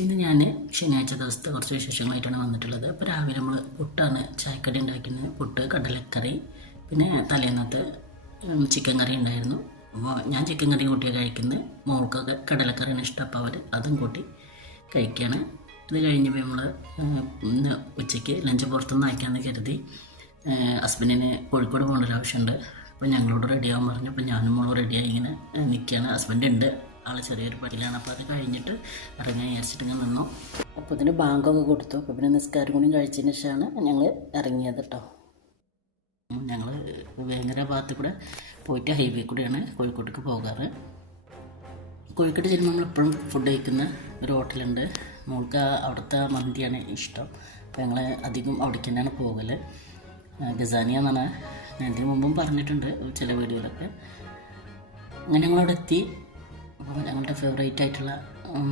ഇന്ന് ഞാൻ ശനിയാഴ്ച ദിവസത്തെ കുറച്ച് വിശേഷങ്ങളായിട്ടാണ് വന്നിട്ടുള്ളത്. അപ്പോൾ രാവിലെ നമ്മൾ പുട്ടാണ് ചായക്കടി ഉണ്ടാക്കുന്നത്. പുട്ട്, കടലക്കറി, പിന്നെ തലേന്നത്തെ ചിക്കൻ കറി ഉണ്ടായിരുന്നു. അപ്പോൾ ഞാൻ ചിക്കൻ കറി കൂട്ടിയാണ് കഴിക്കുന്നത്. മോൾക്കൊക്കെ കടലക്കറിയാണ് ഇഷ്ടം, അപ്പോൾ അവർ അതും കൂട്ടി കഴിക്കുകയാണ്. ഇത് കഴിഞ്ഞപ്പോൾ നമ്മൾ ഇന്ന് ഉച്ചയ്ക്ക് ലഞ്ച് പുറത്തുനിന്ന് അയക്കാമെന്ന് കരുതി. ഹസ്ബൻഡിന് കോഴിക്കോട് പോകേണ്ട ഒരു ആവശ്യമുണ്ട്. അപ്പോൾ ഞങ്ങളോട് റെഡിയാകാൻ പറഞ്ഞു. അപ്പോൾ ഞാനും മോളും റെഡിയായി ഇങ്ങനെ നിൽക്കുകയാണ്. ഹസ്ബൻഡ് ഉണ്ട്, ആൾ ചെറിയൊരു പണിയിലാണ്. അപ്പോൾ അത് കഴിഞ്ഞിട്ട് ഇറങ്ങാൻ വിചാരിച്ചിട്ട് ഇങ്ങനെ നിന്നു. അപ്പോൾ ഇതിന് ബാങ്കൊക്കെ കൊടുത്തു. അപ്പോൾ പിന്നെ നിസ്കാരം കൂടി കഴിച്ചതിന് ശേഷമാണ് ഞങ്ങൾ ഇറങ്ങിയത് കേട്ടോ. ഞങ്ങൾ വേങ്ങര ഭാഗത്ത് കൂടെ പോയിട്ട് ഹൈവേ കൂടെയാണ് കോഴിക്കോട്ടേക്ക് പോകാറ്. കോഴിക്കോട് ചെല്ലുമ്പോൾ നമ്മളെപ്പോഴും ഫുഡ് കഴിക്കുന്ന ഒരു ഹോട്ടലുണ്ട്. മോൾക്ക് അവിടുത്തെ മന്തിയാണ് ഇഷ്ടം. അപ്പോൾ ഞങ്ങൾ അധികം അവിടേക്ക് തന്നെയാണ് പോകൽ. ഗസാനിയ എന്നാണ് ഞാൻ ഇതിന് മുമ്പും പറഞ്ഞിട്ടുണ്ട് ചില വീഡിയോയിലൊക്കെ. അങ്ങനെ ഞങ്ങളവിടെ എത്തി. അപ്പോൾ ഞങ്ങളുടെ ഫേവറേറ്റ് ആയിട്ടുള്ള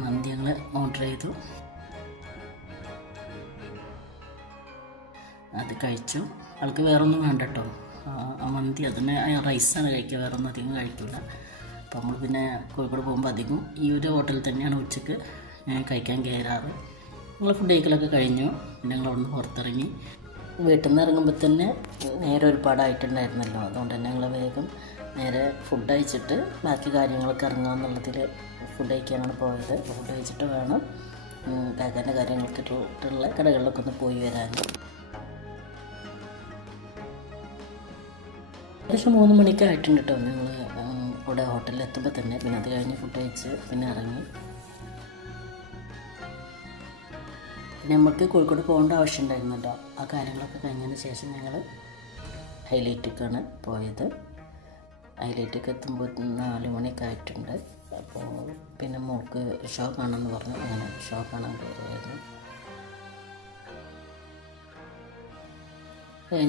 മന്തി ഞങ്ങൾ ഓർഡർ ചെയ്തു. അത് കഴിച്ചു. ആൾക്ക് വേറൊന്നും വേണ്ട കേട്ടോ. ആ മന്തി അതിന് റൈസാണ് കഴിക്കുക, വേറെ ഒന്നും അധികം കഴിക്കില്ല. അപ്പോൾ നമ്മൾ പിന്നെ കോഴിക്കോട് പോകുമ്പോൾ അധികം ഈ ഒരു ഹോട്ടലിൽ തന്നെയാണ് ഉച്ചയ്ക്ക് കഴിക്കാൻ കയറാറ്. ഞങ്ങൾ ഫുഡ് കഴിക്കലൊക്കെ കഴിഞ്ഞു. പിന്നെ ഞങ്ങൾ അവിടെ നിന്ന് പുറത്തിറങ്ങി. വീട്ടിൽ നിന്ന് ഇറങ്ങുമ്പോൾ തന്നെ നേരെ ഒരുപാടായിട്ടുണ്ടായിരുന്നല്ലോ. അതുകൊണ്ട് തന്നെ ഞങ്ങൾ വേഗം നേരെ ഫുഡ് കഴിച്ചിട്ട് ബാക്കി കാര്യങ്ങളൊക്കെ ഇറങ്ങാമെന്നുള്ളതിൽ ഫുഡ് കഴിക്കാനാണ് പോയത്. ഫുഡ് കഴിച്ചിട്ട് വേണം പാക്കാൻ്റെ കാര്യങ്ങൾക്കിട്ടുള്ള കടകളിലൊക്കെ ഒന്ന് പോയി വരാൻ. ഏകദേശം 3 മണിക്ക് ആയിട്ടുണ്ട് കേട്ടോ ഞങ്ങൾ ഇവിടെ ഹോട്ടലിൽ എത്തുമ്പോൾ തന്നെ. പിന്നെ അത് കഴിഞ്ഞ് ഫുഡ് കഴിച്ച് പിന്നെ ഇറങ്ങി. പിന്നെ നമുക്ക് കോഴിക്കോട് പോകേണ്ട ആവശ്യം ഉണ്ടായിരുന്നല്ലോ. ആ കാര്യങ്ങളൊക്കെ കഴിഞ്ഞതിന് ശേഷം ഞങ്ങൾ ഹൈലൈറ്റിലേക്കാണ് പോയത്. ഹൈലൈറ്റൊക്കെ എത്തുമ്പോൾ 4 മണിയൊക്കെ ആയിട്ടുണ്ട്. അപ്പോൾ പിന്നെ മോൾക്ക് ഷോ കാണാമെന്ന് പറഞ്ഞു. അങ്ങനെ ഷോ കാണാൻ കയറിയായിരുന്നു.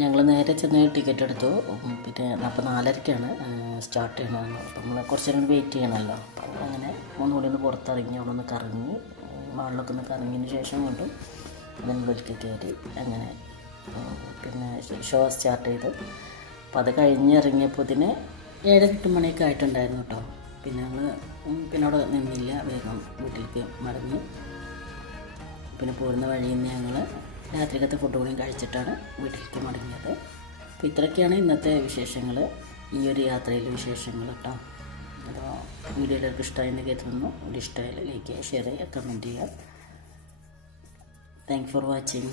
ഞങ്ങൾ നേരെ ചെന്ന് ടിക്കറ്റ് എടുത്തു. പിന്നെ അപ്പോൾ 4:30ക്കാണ് സ്റ്റാർട്ട് ചെയ്യണമെന്ന്. അപ്പം നമ്മൾ കുറച്ച് നേരം വെയിറ്റ് ചെയ്യണമല്ലോ. അപ്പോൾ അങ്ങനെ ഒന്നുകൂടി ഒന്ന് പുറത്തിറങ്ങി അവിടെ ഒന്ന് കറങ്ങി മാളിലൊക്കെ ഒന്ന് കറങ്ങിയതിന് ശേഷം കൊണ്ടും ബെൻബലിക്ക് കയറി. അങ്ങനെ പിന്നെ ഷോ സ്റ്റാർട്ട് ചെയ്തു. അപ്പോൾ അത് കഴിഞ്ഞ് ഇറങ്ങിയപ്പോൾ 7-8 മണിയൊക്കെ ആയിട്ടുണ്ടായിരുന്നു കേട്ടോ. പിന്നെ ഞങ്ങൾ പിന്നെ അവിടെ നിന്നില്ല, വേഗം വീട്ടിലേക്ക് മടങ്ങി. പിന്നെ പോരുന്ന വഴിയിൽ നിന്ന് ഞങ്ങൾ രാത്രിക്കത്തെ ഫുഡ് കൂടി കഴിച്ചിട്ടാണ് വീട്ടിലേക്ക് മടങ്ങിയത്. അപ്പോൾ ഇത്രയൊക്കെയാണ് ഇന്നത്തെ വിശേഷങ്ങൾ, ഈ ഒരു യാത്രയിലെ വിശേഷങ്ങൾ കേട്ടോ. അപ്പോൾ വീഡിയോ എല്ലാവർക്കും ഇഷ്ടമായെന്ന് കരുതുന്നു. വീഡിയോ ഇഷ്ടമായാലും ലൈക്ക് ചെയ്യുക, ഷെയർ ചെയ്യുക, കമൻറ്റ് ചെയ്യുക. Thank for watching.